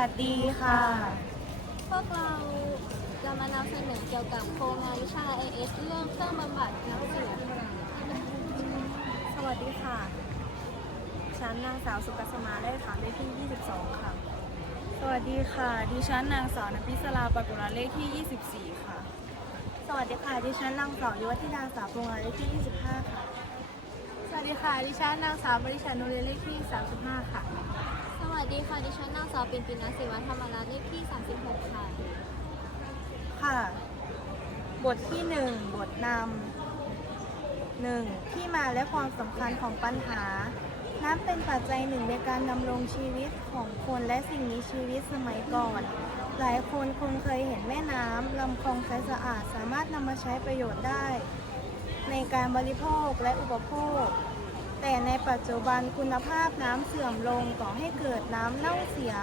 วัสดีค่ะ พวกเราจะมานำเสนอเกี่ยวกับโครงงานวิชา AS เรื่องเครื่องบำบัดน้ำเสียสวัสดีค่ะ ฉันนางสาวสุกัสมาได้ถามเลขที่ 22 ค่ะ สวัสดีค่ะ ดิฉันนางสาวนภิศราปกุลาเลขที่ 24 ค่ะ สวัสดีค่ะ ดิฉันนางสาวยุวธิดาสาพงศ์เลขที่ 25 ค่ะ สวัสดีค่ะ ดิฉันนางสาวบริชันนุเรียนเลขที่ 35 ค่ะส วัสดีค่ะ ดิฉันนางสาวปินปินนาศิวัฒน์ธรรมรัตน์เลขที่ 36 ค่ะ ค่ะ บทที่ 1 บทนำหนึ่งที่มาและความสำคัญของปัญหา น้ำเป็นปัจจัยหนึ่งในการดำรงชีวิตของคนและสิ่งมีชีวิตสมัยก่อน หลายคนคงเคยเห็นแม่น้ำลำคลองใสสะอาดสามารถนำมาใช้ประโยชน์ได้ ในการบริโภคและอุปโภค แต่ในปัจจุบันคุณภาพน้ำเสื่อมลงก่อให้เกิดน้ำเน่าเสีย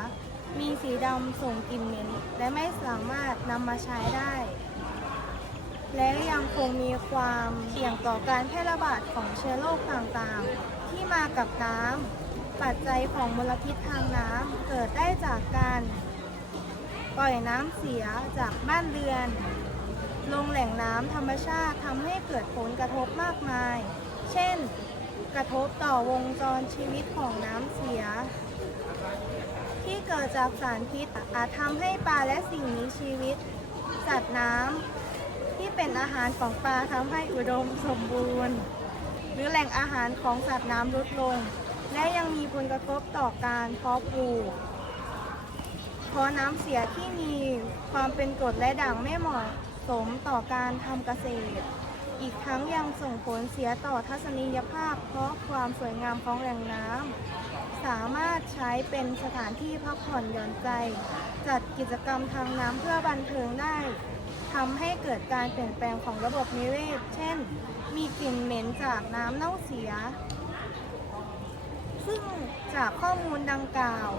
มีสีดำส่งกลิ่นเหม็นและไม่สามารถนำมาใช้ได้ และยังคงมีความเสี่ยงต่อการแพร่ระบาดของเชื้อโรคต่างๆ ที่มากับน้ำปัจจัยของมลพิษทางน้ำเกิดได้จากการปล่อยน้ำเสียจากบ้านเรือน ลงแหล่งน้ำธรรมชาติทำให้เกิดผลกระทบมากมาย เช่น กระทบต่อวงจรชีวิตของน้ำเสีย ที่เกิดจากสารพิษอาจทำให้ปลาและสิ่งมีชีวิตสัตว์น้ำที่เป็นอาหารของปลาทำให้อุดมสมบูรณ์ หรือแหล่งอาหารของสัตว์น้ำลดลง และยังมีผลกระทบต่อการเพาะปลูกเพราะน้ำเสียที่มีความเป็นกรดและด่างไม่เหมาะสมต่อการทำเกษตร อีกทั้งยังส่งผลเสียต่อทัศนียภาพ เพราะความสวยงามของแหล่งน้ำสามารถใช้เป็นสถานที่พักผ่อนหย่อนใจ จัดกิจกรรมทางน้ำเพื่อบันเทิงได้ทำให้เกิดการเปลี่ยนแปลงของระบบนิเวศ เช่น มีกลิ่นเหม็นจากน้ำเน่าเสีย ซึ่งจากข้อมูลดังกล่าว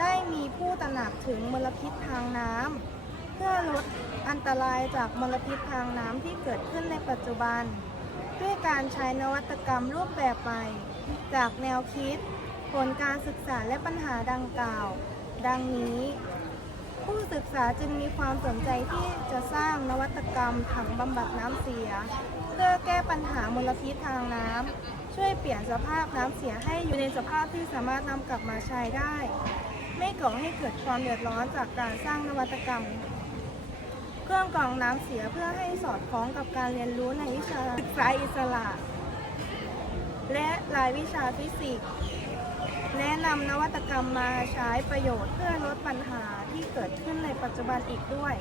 ได้มีผู้ตระหนักถึงมลพิษทางน้ำ เพื่อลดอันตรายจากมลพิษทางน้ำที่เกิดขึ้นในปัจจุบัน ด้วยการใช้นวัตกรรมรูปแบบใหม่ จากแนวคิด ผลการศึกษาและปัญหาดังกล่าว ดังนี้ ผู้ศึกษาจึงมีความสนใจที่จะสร้างนวัตกรรมถังบำบัดน้ำเสีย เพื่อแก้ปัญหามลพิษทางน้ำช่วยเปลี่ยนสภาพน้ำเสียให้อยู่ในสภาพที่สามารถนำกลับมาใช้ได้ ไม่ก่อให้เกิดความเดือดร้อนจากการสร้างนวัตกรรม เครื่องกรองน้ำเสียเพื่อให้สอดคล้องกับการเรียนรู้ในวิชาศึกษาอิสระ และรายวิชาฟิสิกส์แนะนำนวัตกรรมมาใช้ประโยชน์เพื่อลดปัญหาที่เกิดขึ้นในปัจจุบันอีกด้วย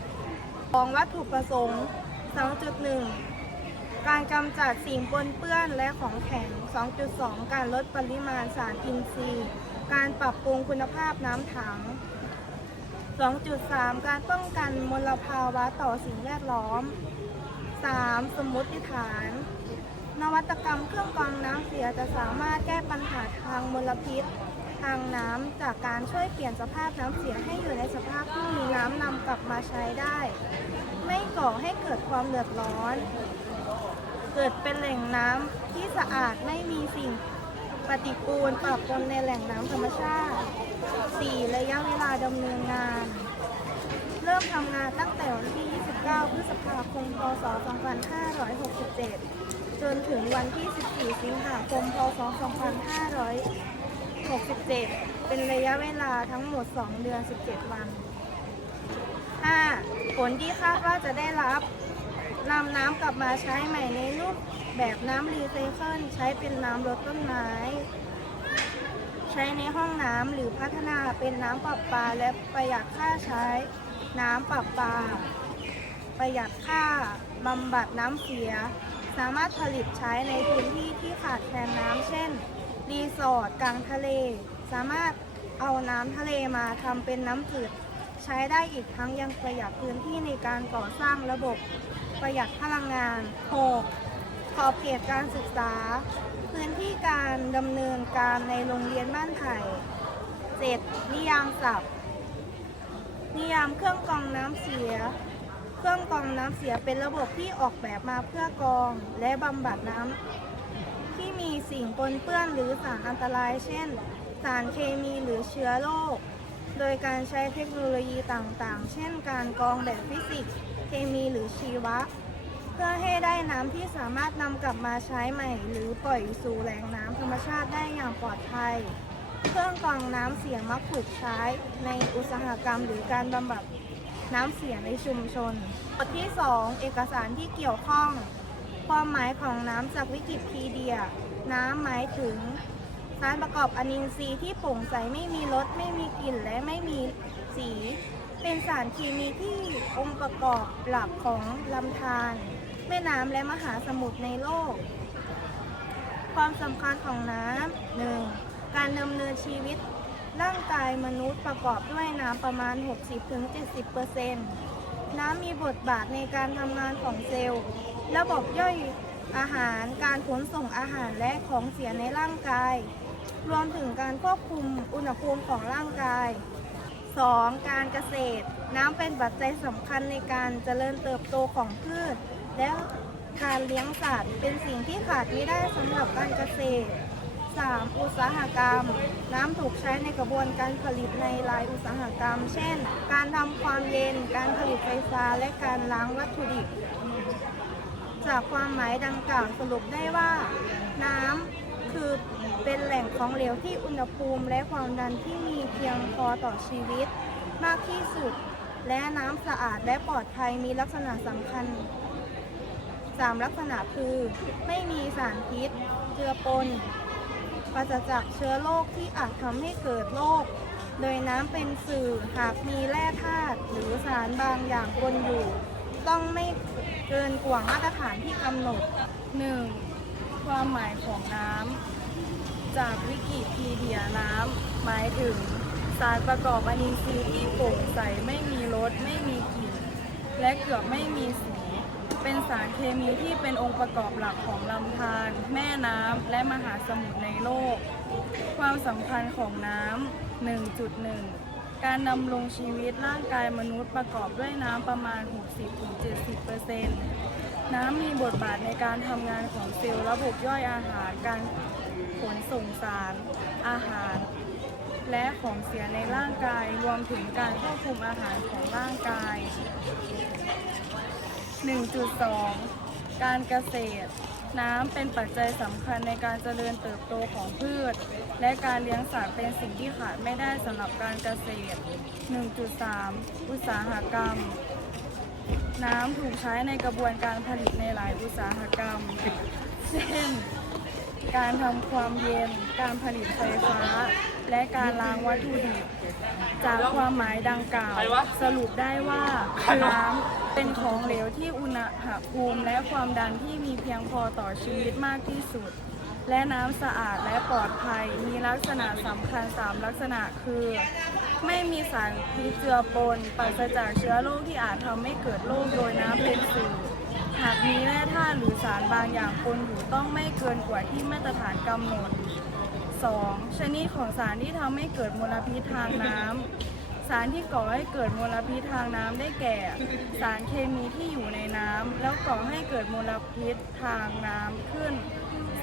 ของวัตถุประสงค์ 2.1 การกำจัดสิ่งปนเปื้อนและของแข็ง 2.2 การลดปริมาณสารอินทรีย์ การปรับปรุงคุณภาพน้ำถัง 2.3 การป้องกันมลภาวะต่อสิ่งแวดล้อม 3. สมมติฐาน นวัตกรรมเครื่องกรองน้ำเสียจะสามารถแก้ปัญหาทางมลพิษ ทางน้ำจากการช่วยเปลี่ยนสภาพน้ำเสียให้อยู่ในสภาพที่มีน้ำนำกลับมาใช้ได้ ไม่ก่อให้เกิดความเดือดร้อน เกิดเป็นแหล่งน้ำที่สะอาดไม่มีสิ่งปฏิกูลปะปนในแหล่งน้ำธรรมชาติ 4. ระยะเวลาดำเนินงาน เริ่มทำงานตั้งแต่วันที่ 29 พฤษภาคม พศ 2567 จนถึงวันที่ 14 สิงหาคม พศ 2567 เป็นระยะเวลาทั้งหมด 2 เดือน 17 วัน 5. ผลที่คาดว่าจะได้รับนำน้ำกลับมาใช้ใหม่ในรูปแบบน้ำรีไซเคิลใช้เป็นน้ำรดต้นไม้ ใช้ในห้องน้ำหรือพัฒนาเป็นน้ำประปาและประหยัดค่าใช้น้ำประปา ประหยัดค่าบำบัดน้ำเสีย สามารถผลิตใช้ในพื้นที่ที่ขาดแคลนน้ำเช่น รีสอร์ทกลางทะเล สามารถเอาน้ำทะเลมาทำเป็นน้ำจืดใช้ได้อีกทั้งยังประหยัดพื้นที่ในการก่อสร้างระบบ ประหยัดพลังงาน 6. ขอบเขตการศึกษา พื้นที่การดำเนินการในโรงเรียนบ้านไผ่ 7. นิยามศัพท์ นิยามเครื่องกรองน้ำเสีย เครื่องกรองน้ำเสียเป็นระบบที่ออกแบบมาเพื่อกรองและบำบัดน้ำที่มีสิ่งปนเปื้อนหรือสารอันตราย เช่น สารเคมีหรือเชื้อโรค โดยการใช้เทคโนโลยีต่างๆ เช่น การกรองแบบฟิสิกส์ เคมีหรือชีวะ เพื่อให้ได้น้ำที่สามารถนำกลับมาใช้ใหม่ หรือปล่อยสู่แหล่งน้ำธรรมชาติได้อย่างปลอดภัย เครื่องกรองน้ำเสียมักถูกใช้ในอุตสาหกรรมหรือการบำบัดน้ำเสียในชุมชนบทที่ 2 เอกสารที่เกี่ยวข้อง ความหมายของน้ำจากวิกิพีเดีย น้ำหมายถึงสารประกอบอนินทรีย์ที่โปร่งใสไม่มีรสไม่มีกลิ่นและไม่มีสี เป็นสารเคมีที่องค์ประกอบหลักของลำธาร แม่น้ำและมหาสมุทรในโลก ความสำคัญของน้ำหนึ่งการดำเนินชีวิต ร่างกายมนุษย์ประกอบด้วยน้ำประมาณ 60-70%น้ำมีบทบาทในการทำงานของเซลล์ ระบบย่อยอาหาร การขนส่งอาหารและของเสียในร่างกาย รวมถึงการควบคุมอุณหภูมิของร่างกาย 2. การเกษตร น้ำเป็นปัจจัยสำคัญในการเจริญเติบโตของพืช และการเลี้ยงสัตว์เป็นสิ่งที่ขาดไม่ได้สำหรับการเกษตร 3. อุตสาหกรรม น้ำถูกใช้ในกระบวนการผลิตในหลายอุตสาหกรรม เช่น การทำความเย็น การผลิตไฟฟ้า และการล้างวัตถุดิบ จากความหมายดังกล่าวสรุปได้ว่า น้ำคือเป็นแหล่งของเหลวที่อุณหภูมิและความดันที่มีเพียงพอต่อชีวิต มากที่สุด และน้ำสะอาดและปลอดภัยมีลักษณะสำคัญ 3 ลักษณะคือ ไม่มีสารพิษ เจือปนปราศจากเชื้อโรคที่อาจทำให้เกิดโรคโดยน้ำเป็นสื่อหากมีแร่ธาตุหรือสารบางอย่างปนอยู่ ต้องไม่เกินกว่ามาตรฐานที่กำหนด 1. ความหมายของน้ำจากวิกิพีเดียน้ำหมายถึง สารประกอบอนินทรีย์ที่โปร่งใสไม่มีรสไม่มีกลิ่นและเกือบไม่มีสี เป็นสารเคมีที่เป็นองค์ประกอบหลักของลำธารแม่น้ำและมหาสมุทรในโลก ความสำคัญของน้ำ1.1 การดำรงชีวิตร่างกายมนุษย์ประกอบด้วยน้ำประมาณ 60-70%น้ำมีบทบาทในการทำงานของเซลล์ระบบย่อยอาหารการขนส่งสาร อาหาร และของเสียในร่างกายรวมถึงการควบคุมอาหารของร่างกาย 1.2 การเกษตร น้ำเป็นปัจจัยสำคัญในการเจริญเติบโตของพืช และการเลี้ยงสัตว์เป็นสิ่งที่ขาดไม่ได้สำหรับการเกษตร 1.3 อุตสาหกรรม น้ำถูกใช้ในกระบวนการผลิตในหลายอุตสาหกรรม เช่น การทำความเย็น การผลิตไฟฟ้า และการล้างวัตถุดิบ จากความหมายดังกล่าว สรุปได้ว่าน้ำเป็นของเหลวที่อุณหภูมิและความดันที่มีเพียงพอต่อชีวิตมากที่สุด และน้ำสะอาดและปลอดภัย มีลักษณะสำคัญ 3 ลักษณะคือ ไม่มีสารพิษเจือปนปราศจากเชื้อโรคที่อาจทำให้เกิดโรคโดยน้ำเป็นสื่อ หากมีแร่ธาตุหรือสารบางอย่างปนอยู่ต้องไม่เกินกว่าที่มาตรฐานกำหนด 2. ชนิดของสารที่ทำให้เกิดมลพิษทางน้ำ สารที่ก่อให้เกิดมลพิษทางน้ำได้แก่ สารเคมีที่อยู่ในน้ำแล้วก่อให้เกิดมลพิษทางน้ำขึ้น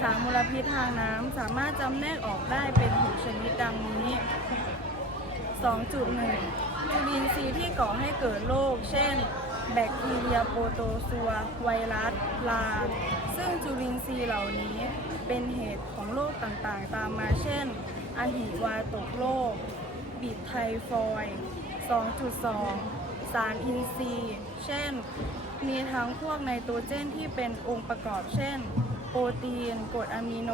สารมลพิษทางน้ำสามารถจำแนกออกได้เป็นหกชนิดดังนี้ 2.1จุลินทรีย์ที่ก่อให้เกิดโรคเช่น แบคทีเรียโปรโตซัว ไวรัสลา ซึ่งจุลินทรีย์เหล่านี้เป็นเหตุของโรคต่างๆ ตามมาเช่นอหิวาตกโรคบิดไทฟอยด์2.2 สารอินทรีย์ เช่น มีทั้งพวกไนโตรเจนที่เป็นองค์ประกอบ เช่น โปรตีนกรดอะมิโน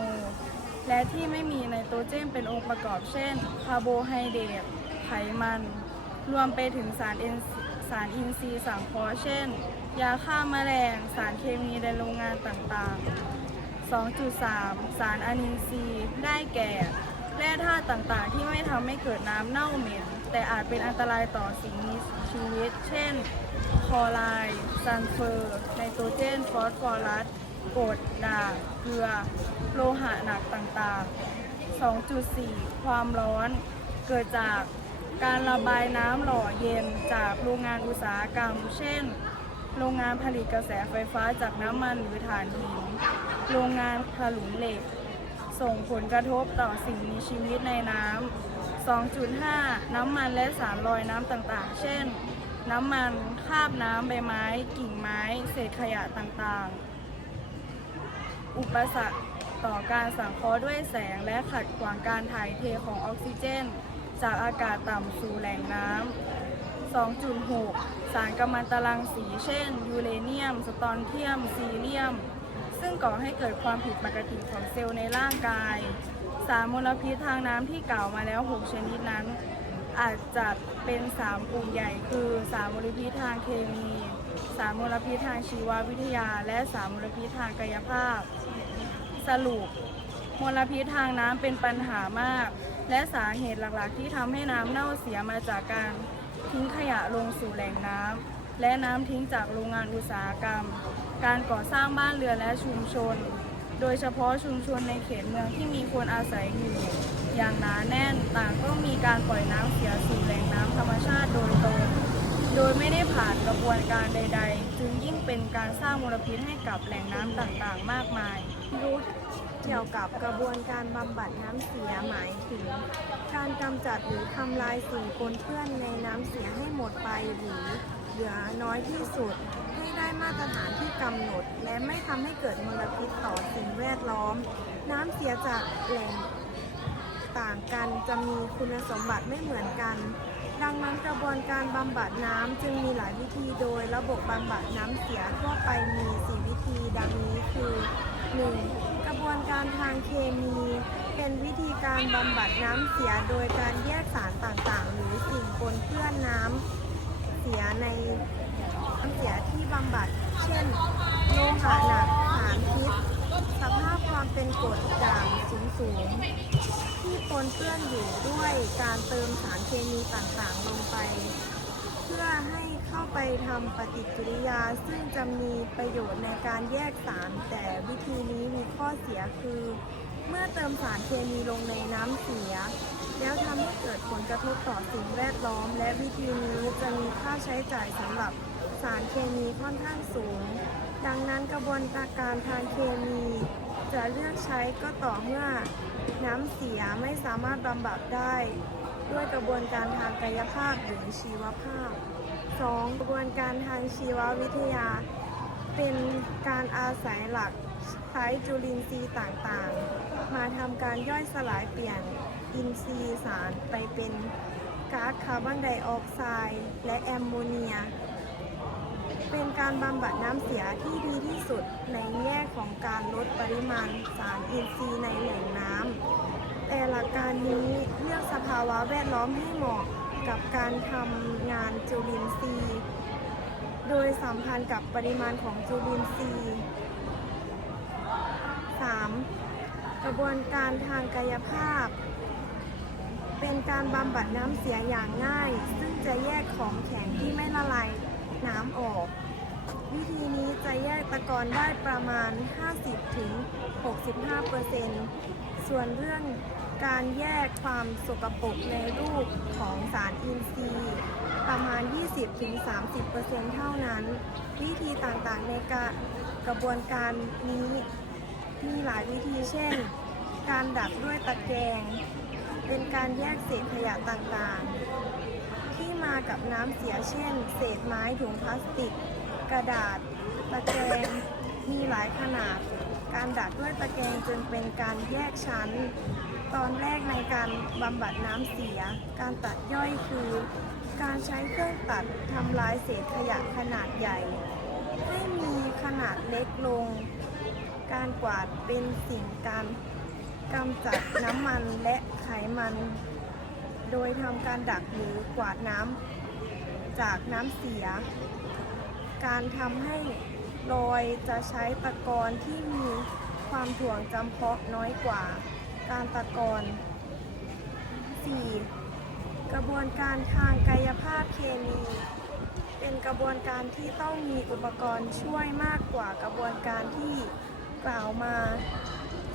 และที่ไม่มีไนโตรเจนเป็นองค์ประกอบ เช่น คาร์โบไฮเดรต ไขมัน รวมไปถึงสารเอน สารอินทรีย์สังเคราะห์เช่น ยาฆ่าแมลง สารเคมีในโรงงานต่างๆ 2.3 สารอนินทรีย์ได้แก่แร่ธาตุต่างๆ ที่ไม่ทำให้เกิดน้ำเน่าเหม็น แต่อาจเป็นอันตรายต่อสิ่งมีชีวิต เช่น คอไรด์ซัลเฟอร์ ไนโตรเจน ฟอสฟอรัสกรดด่างเกลือ โลหะหนักต่างๆ 2.4 ความร้อน เกิดจาก การระบายน้ำหล่อเย็นจากโรงงานอุตสาหกรรม เช่น โรงงานผลิตกระแสไฟฟ้าจากน้ำมันหรือถ่านหิน โรงงานถลุงเหล็ก ส่งผลกระทบต่อสิ่งมีชีวิตในน้ำ 2.5 น้ำมันและสารลอยน้ำต่างๆ เช่น น้ำมันคาบน้ำใบไม้ กิ่งไม้ เศษขยะต่างๆ อุปสรรคต่อการสังเคราะห์ด้วยแสงและขัดขวางการถ่ายเทของออกซิเจน จากอากาศต่ำสู่แหล่งน้ำ 2.6 สารกัมมันตรังสี เช่น ยูเรเนียม สตอนเทียม ซีเลียม ซึ่งก่อให้เกิดความผิดปกติของเซลล์ในร่างกาย สารมลพิษทางน้ำที่กล่าวมาแล้ว 6 ชนิดนั้น อาจจะเป็น 3 กลุ่มใหญ่ คือ สารมลพิษทางเคมี สารมลพิษทางชีววิทยา และสารมลพิษทางกายภาพ สรุปมลพิษทางน้ำเป็นปัญหามาก และสาเหตุหลักๆ ที่ทำให้น้ำเน่าเสียมาจากการทิ้งขยะลงสู่แหล่งน้ำและน้ำทิ้งจากโรงงานอุตสาหกรรม การก่อสร้างบ้านเรือนและชุมชน โดยเฉพาะชุมชนในเขตเมืองที่มีคนอาศัยอยู่ อย่างหนาแน่นต่างก็มีการปล่อยน้ำเสียสู่แหล่งน้ำธรรมชาติโดยตรงโดยไม่ได้ผ่านกระบวนการใด ๆ จึงยิ่งเป็นการสร้างมลพิษให้กับแหล่งน้ำต่างๆ มากมายรู้ กี่ยวกับกระบวนการบำบัดน้ำเสียหมายถึง การกำจัดหรือทำลายสิ่งปนเปื้อนในน้ำเสียให้หมดไปหรือเหลือน้อยที่สุด ให้ได้มาตรฐานที่กำหนด และไม่ทำให้เกิดมลพิษต่อสิ่งแวดล้อม น้ำเสียจากแหล่งต่างกันจะมีคุณสมบัติไม่เหมือนกัน ดังนั้นกระบวนการบำบัดน้ำจึงมีหลายวิธีโดยระบบบำบัดน้ำเสียทั่วไปมี 4 วิธีดังนี้คือ 1. กระบวนการทางเคมี เป็นวิธีการบำบัดน้ำเสียโดยการแยกสารต่างๆ หรือสิ่งปนเปื้อนน้ำเสียในน้ำเสียที่บำบัด เช่นโลหะหนักสารพิษสภาพความเป็นกรดด่างสูงๆที่ปนเปื้อนอยู่ด้วยการเติมสารเคมีต่างๆ ลงไป เพื่อให้ เข้าไปทำปฏิกิริยาซึ่งจะมีประโยชน์ในการแยกสาร แต่วิธีนี้มีข้อเสียคือ เมื่อเติมสารเคมีลงในน้ำเสีย แล้วทำให้เกิดผลกระทบต่อสิ่งแวดล้อม และวิธีนี้จะมีค่าใช้จ่ายสำหรับสารเคมีค่อนข้างสูง ดังนั้นกระบวนการทางเคมี จะเลือกใช้ก็ต่อเมื่อน้ำเสียไม่สามารถบำบัดได้ ด้วยกระบวนการทางกายภาพหรือชีวภาพ 2. กระบวนการทางชีววิทยา เป็นการอาศัยหลักใช้จุลินทรีย์ต่างๆ มาทำการย่อยสลายเปลี่ยนอินทรีย์สารไปเป็นก๊าซคาร์บอนไดออกไซด์และแอมโมเนีย เป็นการบำบัดน้ำเสียที่ดีที่สุดในแง่ของการลดปริมาณสารอินทรีย์ในแหล่งน้ำแต่หลักการนี้เลือกสภาวะแวดล้อมให้เหมาะ กับการทำงานจุลินทรีย์ โดยสัมพันธ์กับปริมาณของจุลินทรีย์ 3. กระบวนการทางกายภาพ เป็นการบำบัดน้ำเสียอย่างง่าย ซึ่งจะแยกของแข็งที่ไม่ละลายน้ำออก วิธีนี้จะแยกตะกอนได้ประมาณ 50-65%ส่วนเรื่อง การแยกความสกปรกในรูปของสารอินทรีย์ ประมาณ 20-30%เท่านั้น วิธีต่างๆในกระกระบวนการนี้ มีหลายวิธีเช่น การดักด้วยตะแกรงเป็นการแยกเศษขยะต่างๆ ที่มากับน้ำเสียเช่น เศษไม้ถุงพลาสติก กระดาษ ตะแกรงมีหลายขนาด การดัดด้วยตะแกรงจึงเป็นการแยกชั้น ตอนแรกในการบำบัดน้ำเสีย การตัดย่อยคือ การใช้เครื่องตัดทำลายเศษขยะขนาดใหญ่ ให้มีขนาดเล็กลง การกวาดเป็นสิ่งการกำจัดน้ำมันและไขมัน โดยทำการดักหรือกวาดน้ำจากน้ำเสีย การทำให้รอยจะใช้ตะกอนที่มีความถ่วงจำเพาะน้อยกว่า การตะกอน 4. กระบวนการทางกายภาพเคมี เป็นกระบวนการที่ต้องมีอุปกรณ์ช่วยมากกว่ากระบวนการที่กล่าวมา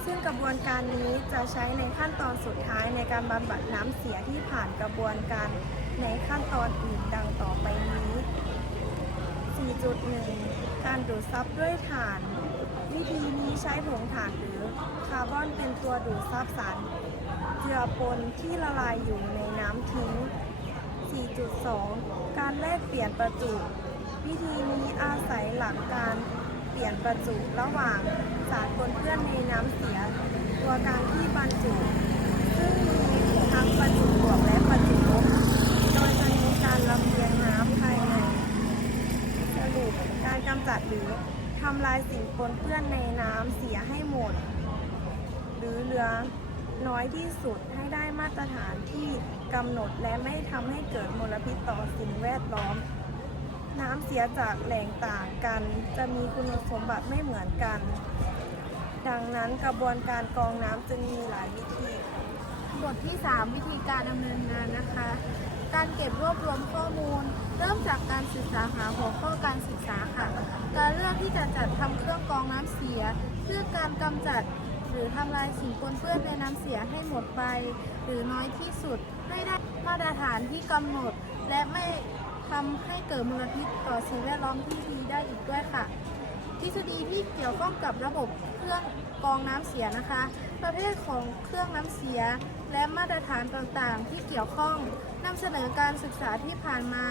ซึ่งกระบวนการนี้จะใช้ในขั้นตอนสุดท้ายในการบำบัดน้ำเสียที่ผ่านกระบวนการในขั้นตอนอื่นดังต่อไปนี้ 4.1 การดูดซับด้วยถ่าน วิธีนี้ใช้ผงถ่านหรือคาร์บอนเป็นตัวดูดซับสารเจือปนที่ละลายอยู่ในน้ำทิ้ง 4.2 การแลกเปลี่ยนประจุ วิธีนี้อาศัยหลักการเปลี่ยนประจุระหว่างสารปนเปื้อนในน้ำเสีย ตัวกลางที่บรรจุ ซึ่งมีทั้งประจุบวกและประจุลบโดยจะมีการลำเลียงน้ำภายในสรุปการกำจัดหรือ ทำลายสิ่งปนเปื้อนในน้ำเสียให้หมด หรือเหลือน้อยที่สุดให้ได้มาตรฐานที่กำหนดและไม่ทำให้เกิดมลพิษต่อสิ่งแวดล้อม น้ำเสียจากแหล่งต่างกัน จะมีคุณสมบัติไม่เหมือนกัน ดังนั้นกระบวนการกรองน้ำจึงมีหลายวิธี บทที่ 3 วิธีการดำเนินงานนะคะ การเก็บรวบรวมข้อมูล เริ่มจากการศึกษาหาหัวข้อการศึกษาค่ะ การเลือกที่จะจัดทำเครื่องกรองน้ำเสีย เพื่อการกำจัดหรือทำลายสิ่งปนเปื้อนในน้ำเสียให้หมดไป หรือน้อยที่สุดให้ได้มาตรฐานที่กำหนด และไม่ทำให้เกิดมลพิษต่อสิ่งแวดล้อมที่ดีได้อีกด้วยค่ะ ทฤษฎีที่เกี่ยวข้องกับระบบเครื่อง กรองน้ำเสียนะคะ ประเภทของเครื่องน้ำเสีย และมาตรฐานต่างๆ ที่เกี่ยวข้องนำเสนอการศึกษาที่ผ่านมา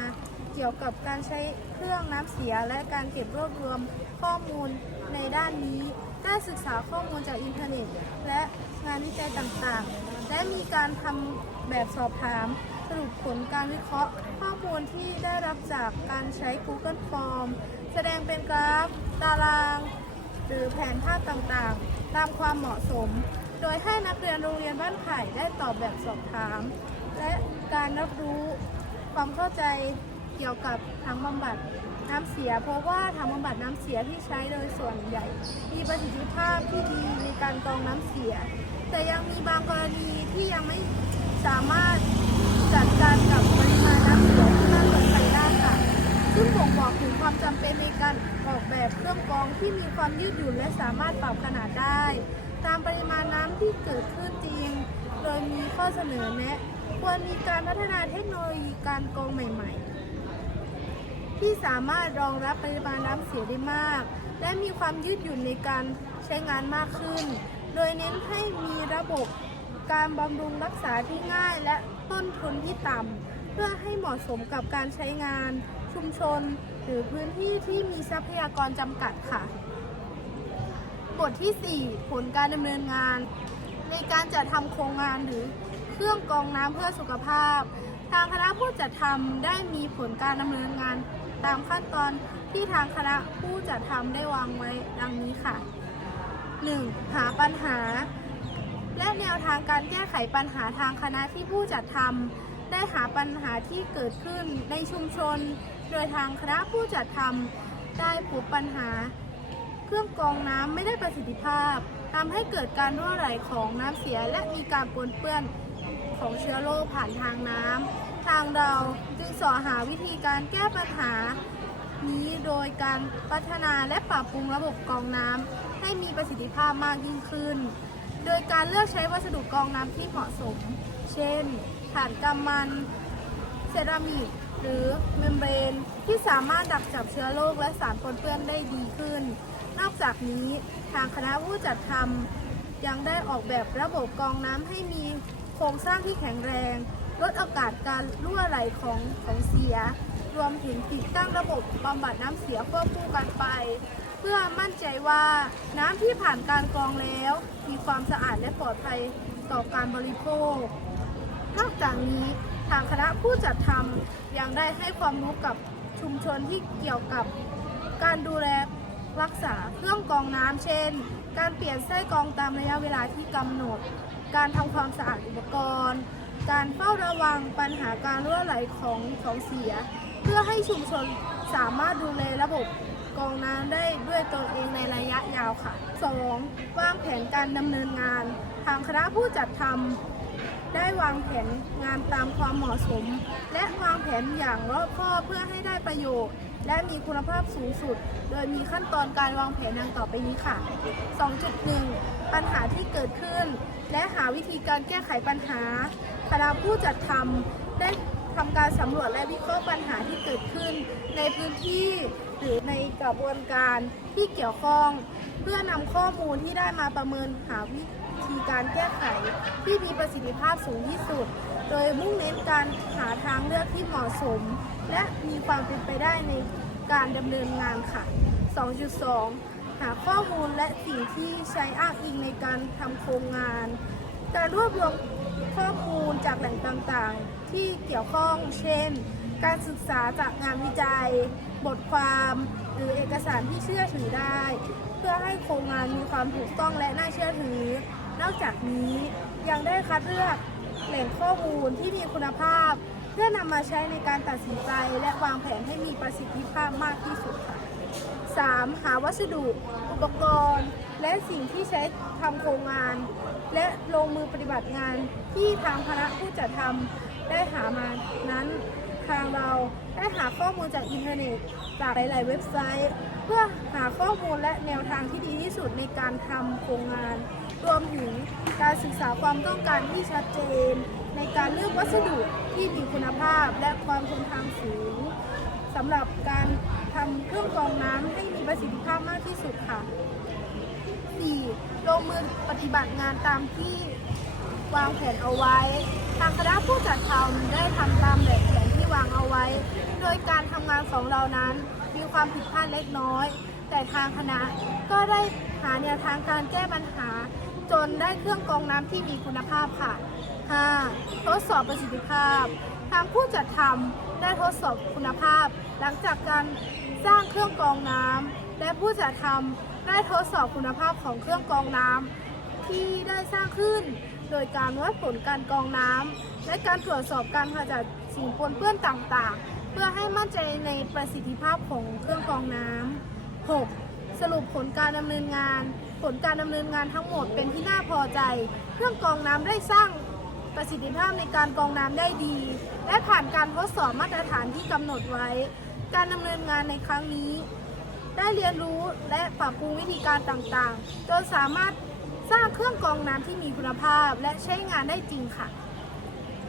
เกี่ยวกับการใช้เครื่องน้ำเสีย และการเก็บรวบรวมข้อมูลในด้านนี้ ได้ศึกษาข้อมูลจากอินเทอร์เน็ต และงานวิจัยต่างๆ และมีการทำแบบสอบถาม สรุปผลการวิเคราะห์ ข้อมูลที่ได้รับจากการใช้ Google Form แสดงเป็นกราฟ ตาราง รือแผนภาพต่างๆ ตามความเหมาะสม โดยให้นักเรียนโรงเรียนบ้านไผ่ได้ตอบแบบสอบถาม และการรับรู้ความเข้าใจเกี่ยวกับถังบำบัดน้ำเสีย เพราะว่าถังบำบัดน้ำเสียที่ใช้โดยส่วนใหญ่ มีประสิทธิภาพที่ดีในการกรองน้ำเสีย แต่ยังมีบางกรณีที่ยังไม่สามารถจัดการกับปริมาณน้ำเสียที่น่าสนใจได้ค่ะ ซึ่งบ่งบอกถึงความจำเป็นในการออกแบบเครื่องกรองที่มีความยืดหยุ่นและสามารถปรับขนาดได้ ตามปริมาณน้ำที่เกิดขึ้นจริง โดยมีข้อเสนอแนะควรมีการพัฒนาเทคโนโลยีการกรองใหม่ ๆ ที่สามารถรองรับปริมาณน้ำเสียได้มาก และมีความยืดหยุ่นในการใช้งานมากขึ้น โดยเน้นให้มีระบบการบำรุงรักษาที่ง่ายและต้นทุนที่ต่ำเพื่อให้เหมาะสมกับการใช้งาน ชุมชน หรือพื้นที่ที่มีทรัพยากรจำกัดค่ะ บทที่ 4 ผลการดำเนินงาน ในการจัดทำโครงงานหรือเครื่องกรองน้ำเพื่อสุขภาพ ทางคณะผู้จัดทำได้มีผลการดำเนินงาน ตามขั้นตอนที่ทางคณะผู้จัดทำได้วางไว้ดังนี้ค่ะ 1. หาปัญหา และแนวทางการแก้ไขปัญหาทางคณะที่ผู้จัดทำได้หาปัญหาที่เกิดขึ้นในชุมชน โดยทางคณะผู้จัดทำได้พบปัญหา เครื่องกรองน้ำไม่ได้ประสิทธิภาพทำให้เกิดการรั่วไหลของน้ำเสีย และมีการปนเปื้อนของเชื้อโรคผ่านทางน้ำทางเราจึงสอหาวิธีการแก้ปัญหา นี้โดยการพัฒนาและปรับปรุงระบบกรองน้ำให้มีประสิทธิภาพมากยิ่งขึ้น โดยการเลือกใช้วัสดุกรองน้ำที่เหมาะสม เช่นฐานกำมัน เซรามิก หรือเมมเบรนที่สามารถดักจับเชื้อโรคและสารปนเปื้อนได้ดีขึ้น นอกจากนี้ทางคณะผู้จัดทำยังได้ออกแบบระบบกรองน้ำให้มีโครงสร้างที่แข็งแรง ลดโอกาสการรั่วไหลของของเสีย รวมถึงติดตั้งระบบบำบัดน้ำเสียควบคู่กันไป เพื่อมั่นใจว่าน้ำที่ผ่านการกรองแล้ว มีความสะอาดและปลอดภัยต่อการบริโภคนอกจากนี้ ทางคณะผู้จัดทำยังได้ให้ความรู้กับชุมชนที่เกี่ยวกับการดูแลรักษาเครื่องกรองน้ำเช่น การเปลี่ยนไส้กรองตามระยะเวลาที่กำหนด การทำความสะอาดอุปกรณ์ การเฝ้าระวังปัญหาการรั่วไหลของของเสีย เพื่อให้ชุมชนสามารถดูแลระบบกรองน้ำได้ด้วยตนเองในระยะยาวค่ะ 2. วางแผนการดำเนินงาน ทางคณะผู้จัดทำ ได้วางแผนงานตามความเหมาะสม และวางแผนอย่างรอบคอบเพื่อให้ได้ประโยชน์ และมีคุณภาพสูงสุด โดยมีขั้นตอนการวางแผนดังต่อไปนี้ค่ะ 2.1 ปัญหาที่เกิดขึ้น และหาวิธีการแก้ไขปัญหาคณะผู้จัดทำได้ทำการสำรวจและวิเคราะห์ปัญหาที่เกิดขึ้น ในพื้นที่หรือในกระบวนการที่เกี่ยวข้อง เพื่อนำข้อมูลที่ได้มาประเมินหาวิ ธีการแก้ไขที่มีประสิทธิภาพสูงที่สุด โดยมุ่งเน้นการหาทางเลือกที่เหมาะสม และมีความเป็นไปได้ในการดำเนินงานค่ะ 2.2 หาข้อมูลและสิ่งที่ใช้อ้างอิงในการทำโครงงาน การรวบรวมข้อมูลจากแหล่งต่างๆ ที่เกี่ยวข้อง เช่น การศึกษาจากงานวิจัย บทความ หรือเอกสารที่เชื่อถือได้ เพื่อให้โครงงานมีความถูกต้องและน่าเชื่อถือ นอกจากนี้ยังได้คัดเลือกแหล่งข้อมูลที่มีคุณภาพ เพื่อนำมาใช้ในการตัดสินใจ และวางแผนให้มีประสิทธิภาพมากที่สุดค่ะ 3. หาวัสดุ อุปกรณ์ และสิ่งที่ใช้ทำโครงงาน และลงมือปฏิบัติงานที่ทางคณะผู้จัดทำได้หามานั้นทางเราได้หาข้อมูลจากอินเทอร์เน็ต จากหลาย ๆ เว็บไซต์ เพื่อหาข้อมูลและแนวทางที่ดีที่สุดในการทำโครงงาน รวมถึงการศึกษาความต้องการที่ชัดเจน ในการเลือกวัสดุที่มีคุณภาพและความทนทานสูงสำหรับการทำเครื่องกรองน้ำให้มีประสิทธิภาพมากที่สุดค่ะ 4. ลงมือปฏิบัติงานตามที่วางแผนเอาไว้ ทางคณะผู้จัดทำได้ทำตามแบบแผนที่วางเอาไว้ โดยการทำงานของเรานั้น มีความผิดพลาดเล็กน้อย แต่ทางคณะก็ได้หาแนวทางการแก้ปัญหา จนได้เครื่องกรองน้ำที่มีคุณภาพค่ะ 5. ทดสอบประสิทธิภาพ ทางผู้จัดทำได้ทดสอบคุณภาพ หลังจากการสร้างเครื่องกรองน้ำและผู้จัดทำได้ทดสอบคุณภาพของเครื่องกรองน้ำที่ได้สร้างขึ้น โดยการวัดผลการกรองน้ำและการตรวจสอบการขจัดสิ่งปนเปื้อนต่างๆ เพื่อให้มั่นใจในประสิทธิภาพของเครื่องกรองน้ำ 6. สรุปผลการดำเนินงาน ผลการดำเนินงานทั้งหมดเป็นที่น่าพอใจ เครื่องกรองน้ำได้สร้างประสิทธิภาพในการกรองน้ำได้ดี และผ่านการทดสอบมาตรฐานที่กำหนดไว้ การดำเนินงานในครั้งนี้ ได้เรียนรู้และปรับปรุงวิธีการต่างๆ จนสามารถสร้างเครื่องกรองน้ำที่มีคุณภาพและใช้งานได้จริงค่ะ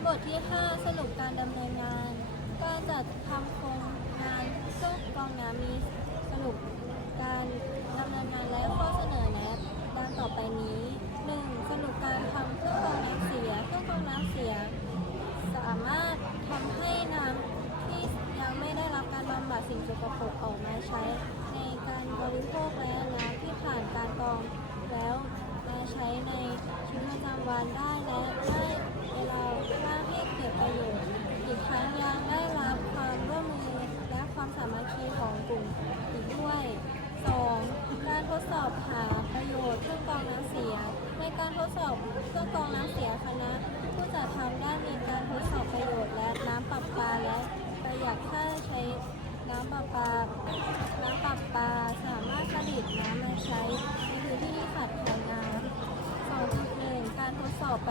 บทที่ 5 สรุปการดำเนินงาน การจัดทำโครงงานเครื่องกรองน้ำมี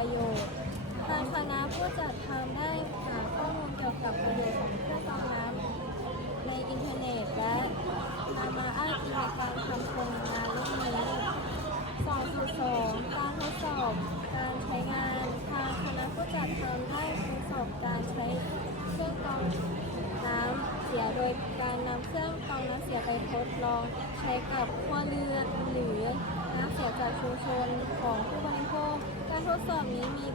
ประโยชน์ทางคณะผู้จัดทำได้หาข้อมูลเกี่ยวกับประโยชน์ของเครื่องกรองน้ำในอินเทอร์เน็ตและนำมาอ้างอิงในการทำโครงงานเรื่องนี้2.2การทดสอบการใช้งานทางคณะผู้จัดทำได้ทดสอบการใช้เครื่องกรองน้ำเสียโดยการนำเครื่องกรองน้ำเสียไปทดลอง ใช้กับครัวเรือหรือน้ำเสียจากชุมชนของผู้บริโภค การทดสอบนี้มี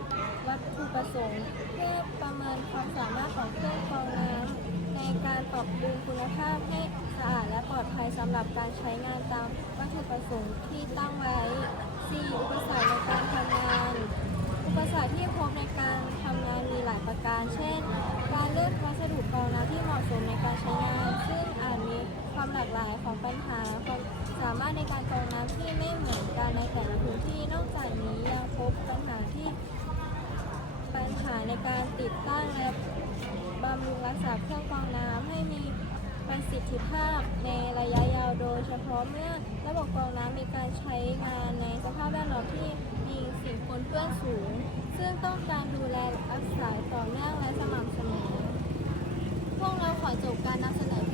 วัตถุประสงค์เพื่อประเมินความสามารถของเครื่องกรองน้ำในการปรับปรุงคุณภาพให้สะอาดและปลอดภัยสำหรับการใช้งานตามวัตถุประสงค์ที่ตั้งไว้ 4. อุปสรรคในการทำงาน อุปสรรคที่พบในการทำงานมีหลายประการ เช่น การเลือกวัสดุกรองน้ำที่เหมาะสมในการใช้งาน ซึ่งอาจมีความหลากหลายของปัญหาามสามารถในการกรองน้ำที่ไม่เหมือนกันในแต่ละพื้นที่นอกจากนี้ยังพบปัญหาที่ปัญหาในการติดตั้งและบำรุงรักษาเครื่องกรองน้ำให้มีประสิทธิภาพในระยะยาวโดยเฉพาะเมื่อระบบกรองน้ำมีการใช้งานในสภาพแวดล้อมที่มีสิ่งปนเปื้อนสูง ซึ่งต้องการดูแลรักษาต่อเนื่องและสม่ำเสมอ พวกเราขอจบการนำเสนอ